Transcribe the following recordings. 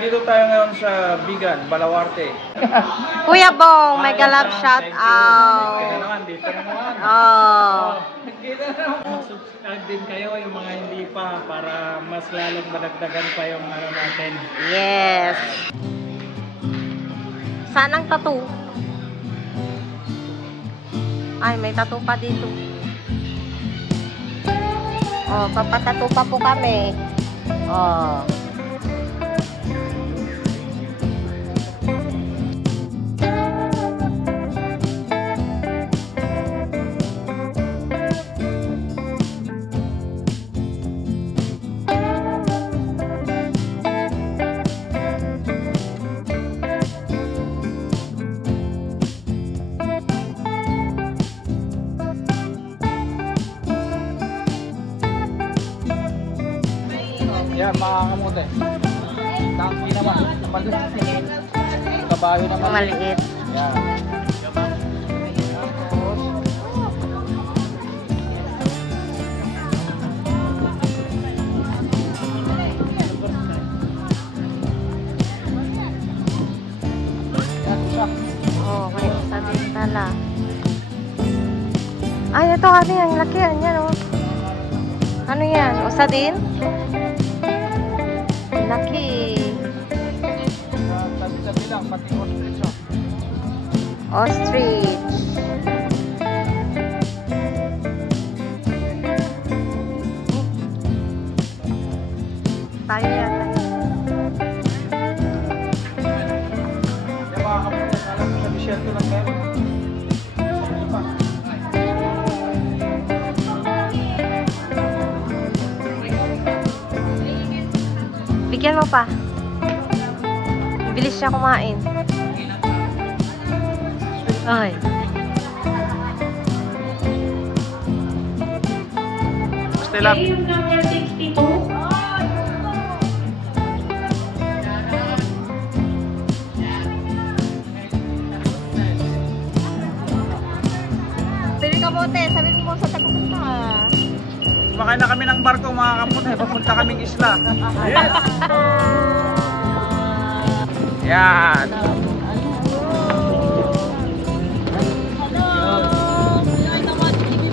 nandito tayo ngayon sa Bigan, Balawarte. Kuya Bong, may galap shout out. Dito naman. Oh. Subscribe din kayo yung mga hindi pa para mas lalong madagdagan pa yung ano natin. Yes. Saan ang tattoo? Ay, may tattoo pa dito. Oh, papatattoo pa po kami. Oh. Yan, mga kamote. Tangki naman. Kabayo naman. Maliit. Yan. Oh, may isa din pala. Ay, ito kami. Ang laki. Yan, oh. Ano yan? Usa din? Laki. Sabi lang, pati ostrich. Ostrich. Tayo yan. Yan mga kamote, alam mo sa Michelle ko lang meron. Bigyan mo pa. Bilis siya kumain. Ay. Stella. Yung number 62. Pili ka bote. Sabi mo sa takupunta. Sumakay na kami ng barko mga kamote. Papunta kaming isla. Yes! Yan.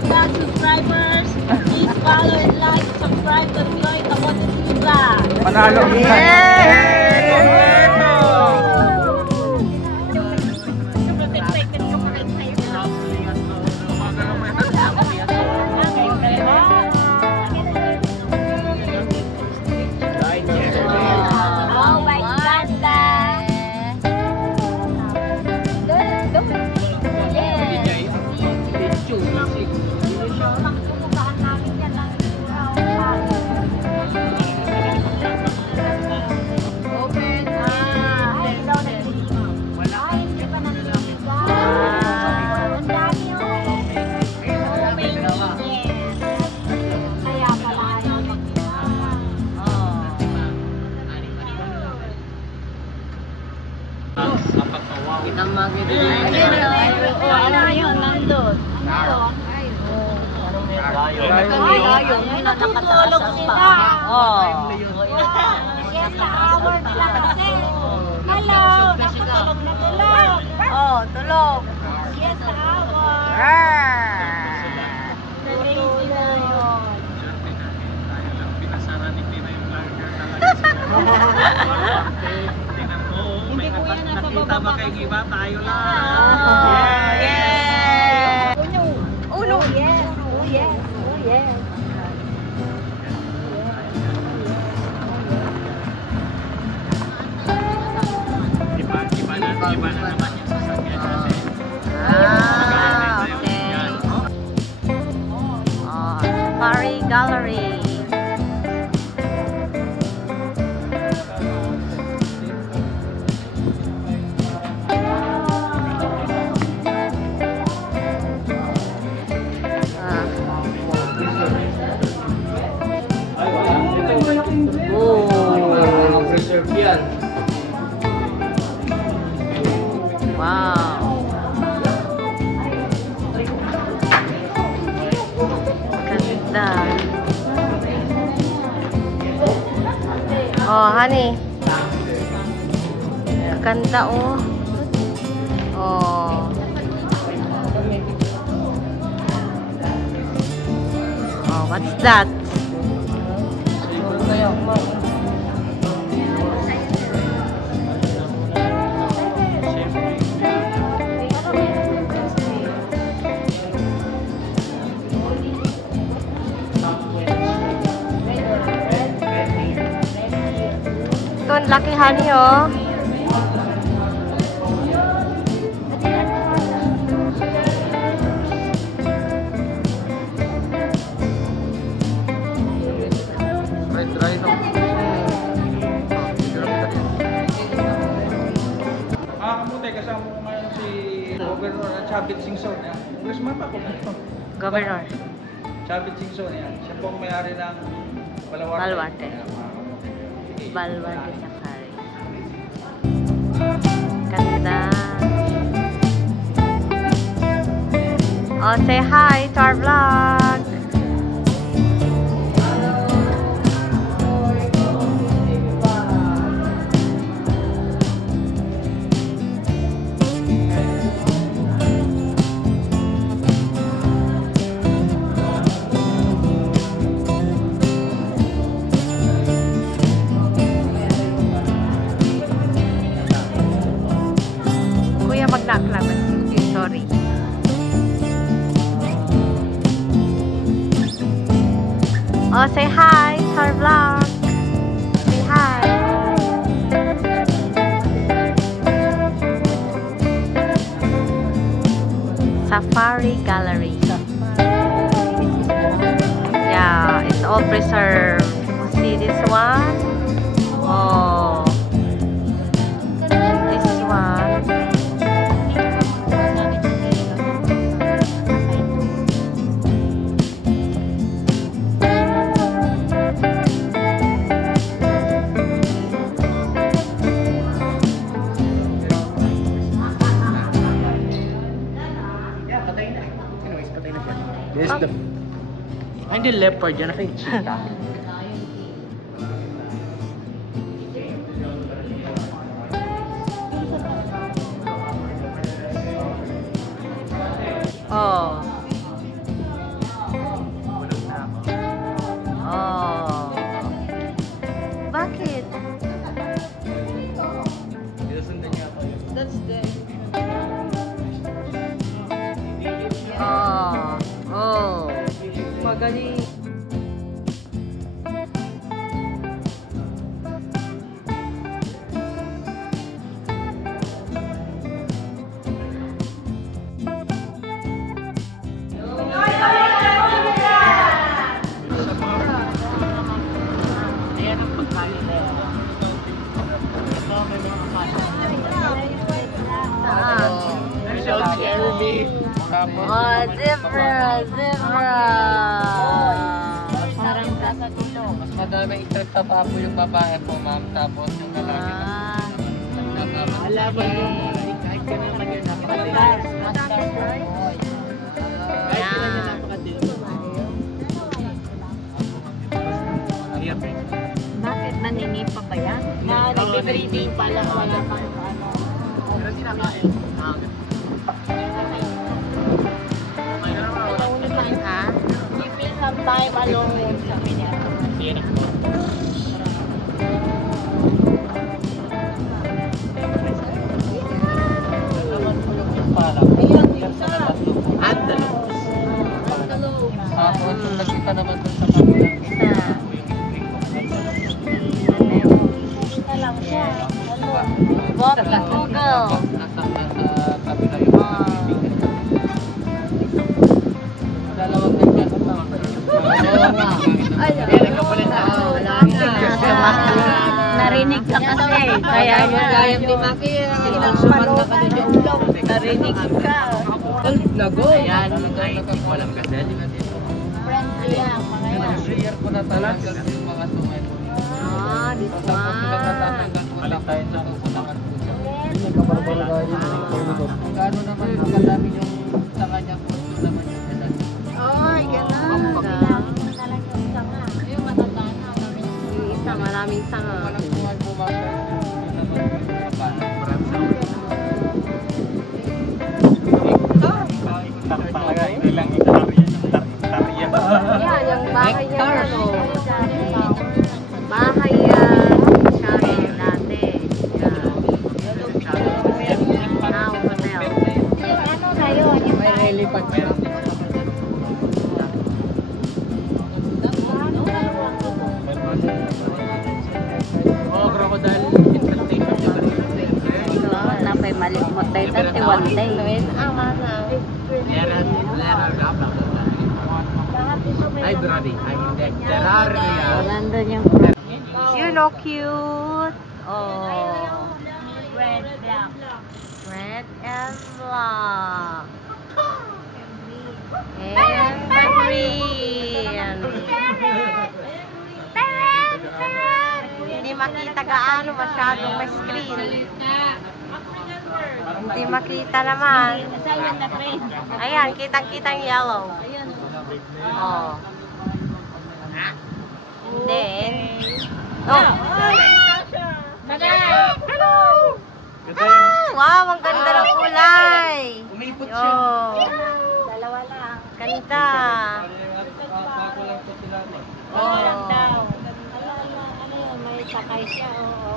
Subscribers, please follow and like, subscribe to Pinoy Tamote TV Vlog. Panalo. Oh my ganda. Natutulog sila. Yes, hour nila kasi. Hello, nakatulog na tulog. Oh, tulog. Yes, hour. Tulog na yun. Pinasara ni Pina yung vlogger talaga. Tingnan mo, may nakita ba kay iba? Tayo lang. Yeah! Uno. Yes, oh yes, oh yes. Iba na naman yung sasakyan natin. Okay. Safari Gallery. Wow. Ganda. Oh, honey. Ganda oh. Oh. Oh, what's that? Ito, ang laki honey oh. Kasama ko ngayon si Governor Chavit Singson. Congressman pa po ngayon. Governor. Chavit Singson yan. Siya po ang may-ari ng Baluarte. Baluarte. Baluarte Safari. Ganda. Oh, say hi to our vlog. Magnaklaman. Sorry. Oh, say hi to our vlog. Say hi. Safari Gallery. Yeah, it's all preserved. See this one? Oh. This one. This is the... Ay, hindi leopard yan. Ay, cheetah. Oh. Oh. Bakit? That's the... Oh. Oh. Magaling. Oh, zebra! Zebra! Parang nasa dulo. Mas madaming strip sa papo yung babae po, ma'am. Tapos yung lalaki Alaban mo. Kahit ka na lang yun. Napakadilis. Bakit? Naninipa ba yan? Na nagbe-breeding pala. Wala pang ano. Pero sinakain. Ha? You feel some time alone. Sabi niya. Ayun, isa. Tapos yung nakita naman dun sa kanila. Isa lang siya. What the Google? Nasa kabila yung dalawang narinig ka kasi. Kaya yung limaki. Narinig ka. Lago! Ayan, walang kasi. Friendly lang. Share ko na talaga yung mga sungay. Ah, this Tapos sila one. natatanggal po lang tayo sa kukulangan po siya. Kano naman kadami yung sa kanyang gusto naman yung edad. Ay, ganda. Yung matanda na. Yung isa, maraming sanga. Walang kuhan po mga yun naman yung babae. bahay niya yan, oh. Bahay yan. Shari dati. Yan. Now, hotel. Ano na yun? May helipad siya. Oh, crocodile implantation. Napay malimot tayo dati one day. Library. I'm in the terraria. Nandun yung You know, cute. Oh. red, black. Red and black. And green. Hindi makita gaano, masyadong may screen. Hindi makita naman. Silent na train. Ayan, kitang-kita yung yellow. Oh. And then, oh. Hello! Ah, wow, ang ganda ng kulay. Umipot siya. Oh, Dalawa lang. ganda. Pako lang po sila. Dalawa lang Oh. daw. Ano yun? May sakay siya. Oo.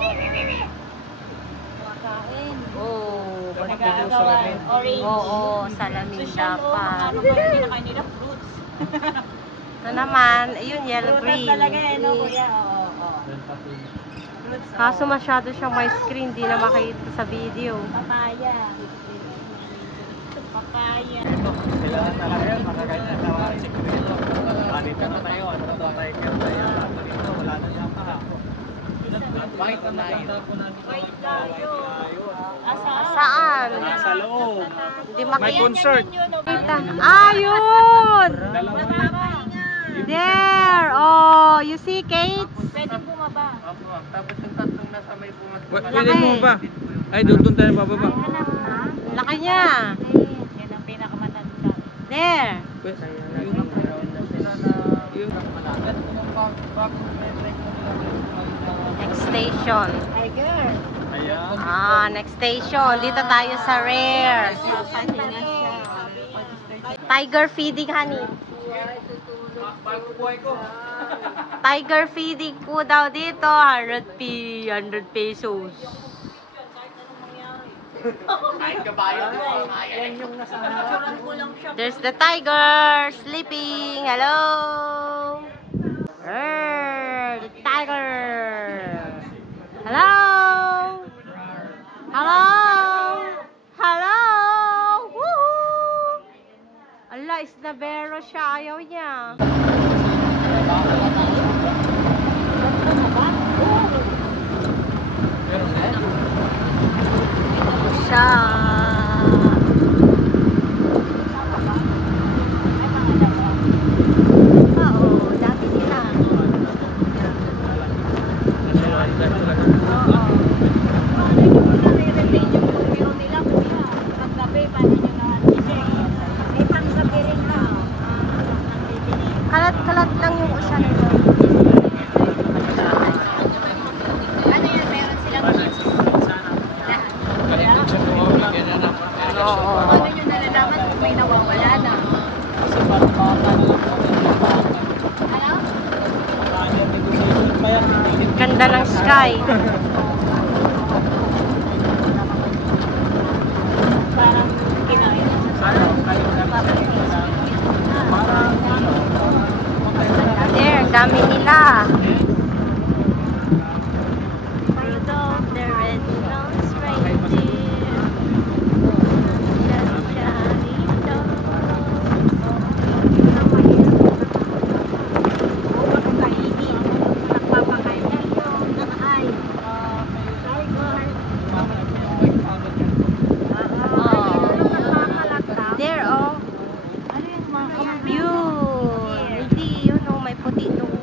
Makain. Oh, Nagagawa. Orange. Oo, salamin dapat. Ano ba yung kinakain nila? Fruits. Ito naman, ayun, yellow green. Talaga eh, no, kuya? Oo. Fruits. Kaso masyado siyang may screen, di na makita sa video. Papaya. Papaya. Kailangan talaga yun, makakain na sa mga sikreto. Halika na tayo, ano na tayo kaya tayo. Dito, wala na niya pa. White na yun. Wait tayo. Saan? Nasa loob. Hindi May makita. concert. Ayun! Dalawa na. There! Oh, you see, Kate? Pwede bumaba. Opo, ma'am. Tapos yung tatlong nasa may pumas. Pwede mo ba? Ay, doon tayo bababa. Hanap na. Laki niya. Yan ang pinakamatanda. There. Next station. Tiger. Ayan. Ah, next station. Dito tayo sa Rare. Papahinga siya. Tiger feeding, honey. Tiger feeding po daw dito. 100 pesos. There's the tiger sleeping. Hello. The tiger. Hello. Hello. Hello. Woohoo. Ala, isnabero siya. Ayaw niya. Siya. Oo, dami nila. Kalat-kalat lang yung usa nila. Ano yun? Meron silang Oo. ano yun nalalaman kung may nawawala na? Ano? Ganda ng sky. Parang kinain. There, ang dami nila. Rudolph the red-nosed reindeer. Chicharito. There, oh. Yun. Hindi, yun, oh, may puti doon.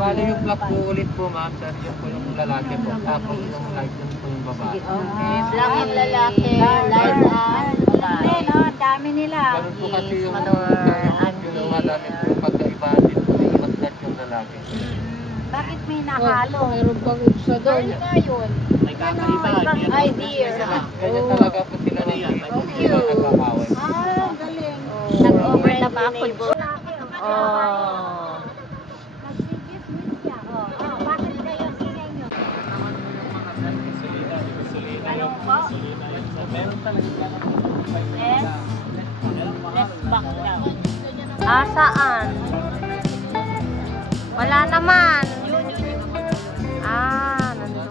Bali yung black po ulit po ma'am, sir, yung po yung lalaki po. Tapos yung light yun po yung babae. Okay, black yung lalaki, light ang babae. No, dami nila. Ganun po kasi yung Auntie. madami po yung pagkaiba din po yung matlat yung lalaki. Bakit may nahalo? Mayroon pang isa doon. Ano nga yun? May kamali pa. Ay, dear. Ganyan talaga po sila ng hindi ba nagkakaway. Ah, galing. Nag-over na ba ako? Oh. Bakit kayo ingay nyo? Ano po? Meron talaga Let's back down. Ah, saan? Wala naman. Ah, nandun.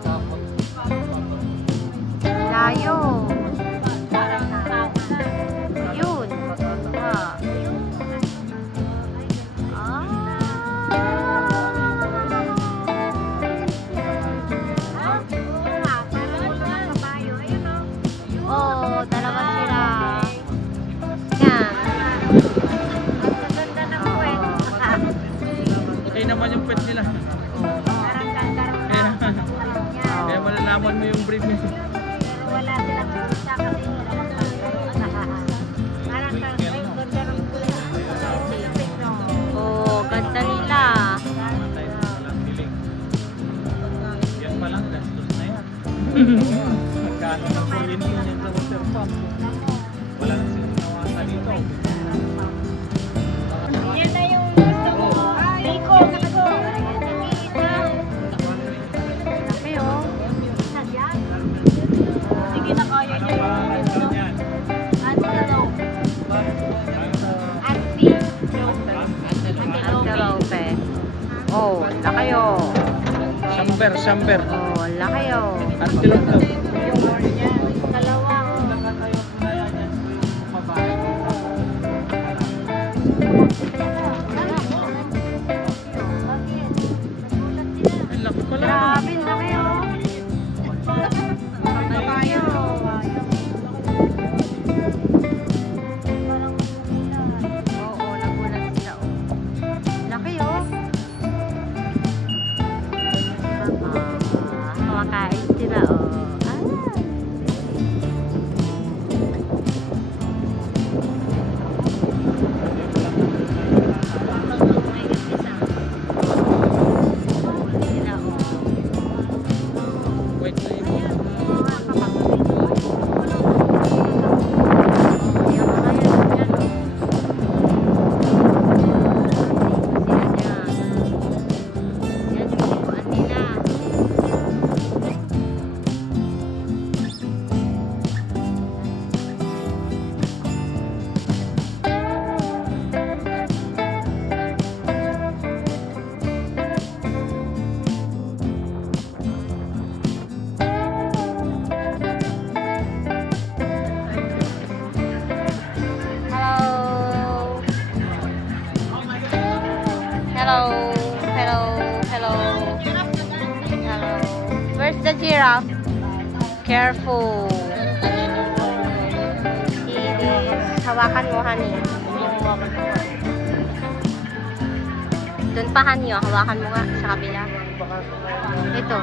Layo. Yun. Ah. Oh, dalawa sila. Yan. Ang ganda ng kwet. Okay naman yung pet nila. Kaya malalaman mo yung breed nila. Pero wala silang sa kasi parang ganda ng kulay. Oh, ganda nila. Yan pa lang, gastos na yan. Magkano ng kuryente yan sa water pump. Wala nang sinunawasa dito. Yan na yung gusto mo. Liko, liko. Laki oh. Sige na kaya niyo yung Yan. antelope. Antelope. Antelope. Oh, laki oh. Samber. Oh, laki oh. Antelope daw. Dalawang. Ang laki pala. Grabe, laki oh. Kabayo. Oo, nagulat sila oh. Laki oh. Kumakain sila oh. Ah. Sila oh. Wait na yun. Hello. Where's the giraffe? Careful. Ilis. Hawakan mo, honey. Doon pa, honey. Oh. Hawakan mo nga sa kabila. Ito.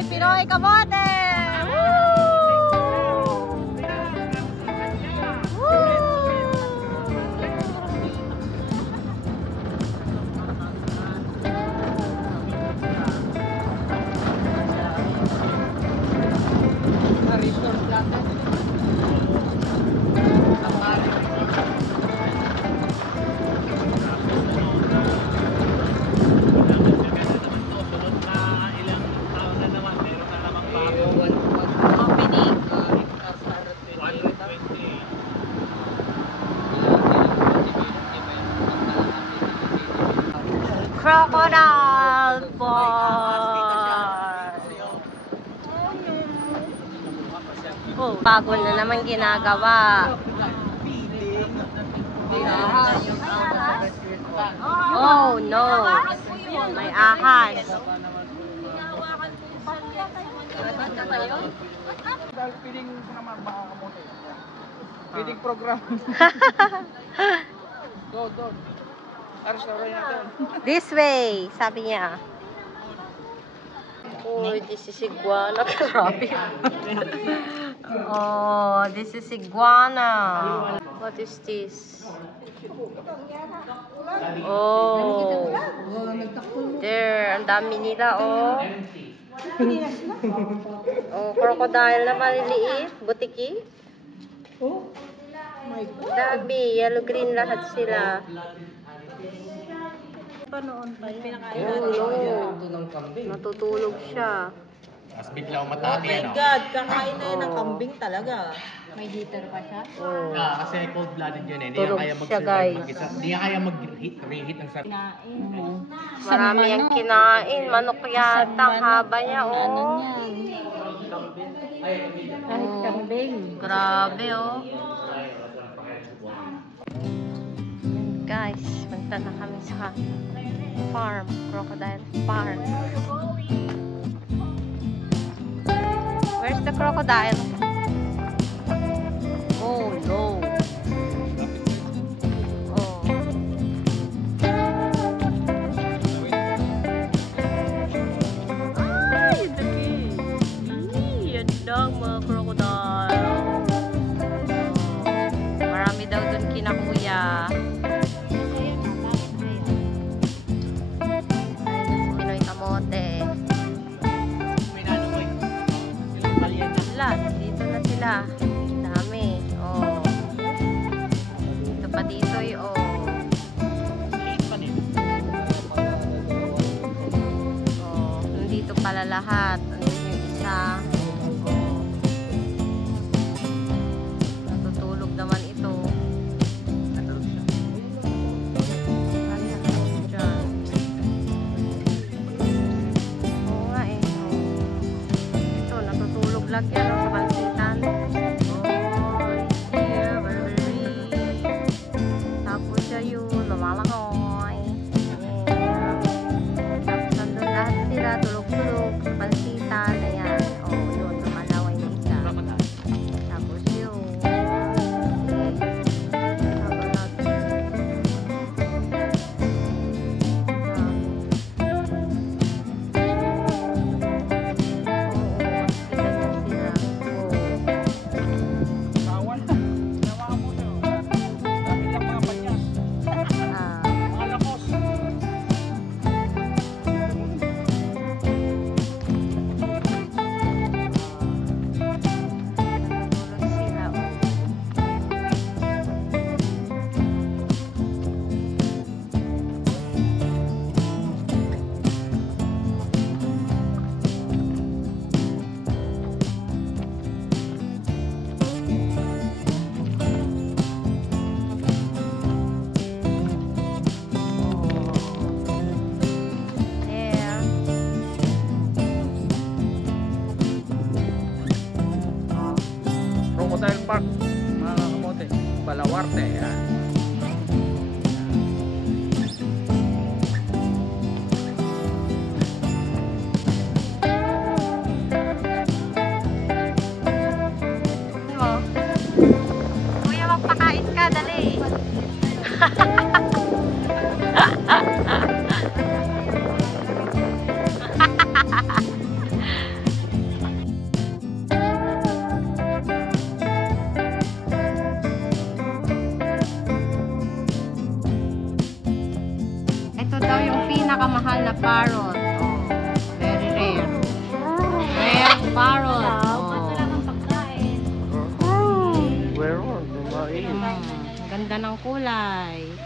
kay Pinoy Kamote! Crocodile Ball! Oh, bago na naman ginagawa. Oh no! May ahas. Feeding ko naman baka kamote. Feeding program. Go. Aros na rin natin. This way, sabi niya. Oh, this is iguana. Grabe. Oh, this is iguana. What is this? Oh. There, ang dami nila, oh. Oh, crocodile na maliliit. Butiki. Oh, my God. Dami, yellow-green lahat sila. Panoon pa yun. Natutulog siya. Mas bigla umatake, Oh my God, kakain na yun ng kambing talaga. May heater pa siya? Kasi cold-blooded yun eh. Hindi Tulog kaya siya, guys. mag-isa. Hindi kaya mag-reheat ng sarili. Marami ang kinain. Manok yata. Ang haba niya, oh. Kahit kambing. Grabe, oh. Guys, punta na kami sa farm. Crocodile farm. Where's the crocodile? Oh, no. Oh. Ay, ang laki. Ang dang mga crocodile. Oh. Marami daw dun kinakuya. Pinoy Kamote. Dito na sila. Dami. Oh. Dito pa dito oh. Oh, nandito pala lahat. Andun yung isa. Oh. Natutulog naman ito. Oo nga eh. Ito, natutulog lang yan sa pansitan. Oy, yeah, Burberry. Tapos siya yun, lumalakoy. Yeah. Tapos nandun lahat sila, tulog-tulog sa pansitan. Ayan, oh, yun, lumalaway na isa. Tapos yun. Habang natin. Bawal. Nawa mo nyo. Dami lang mga panyas. Mga lakos. Crocodile Park. Mga kamote. Balawarte. Yan. Kuya, magpakain ka, dali. kulay.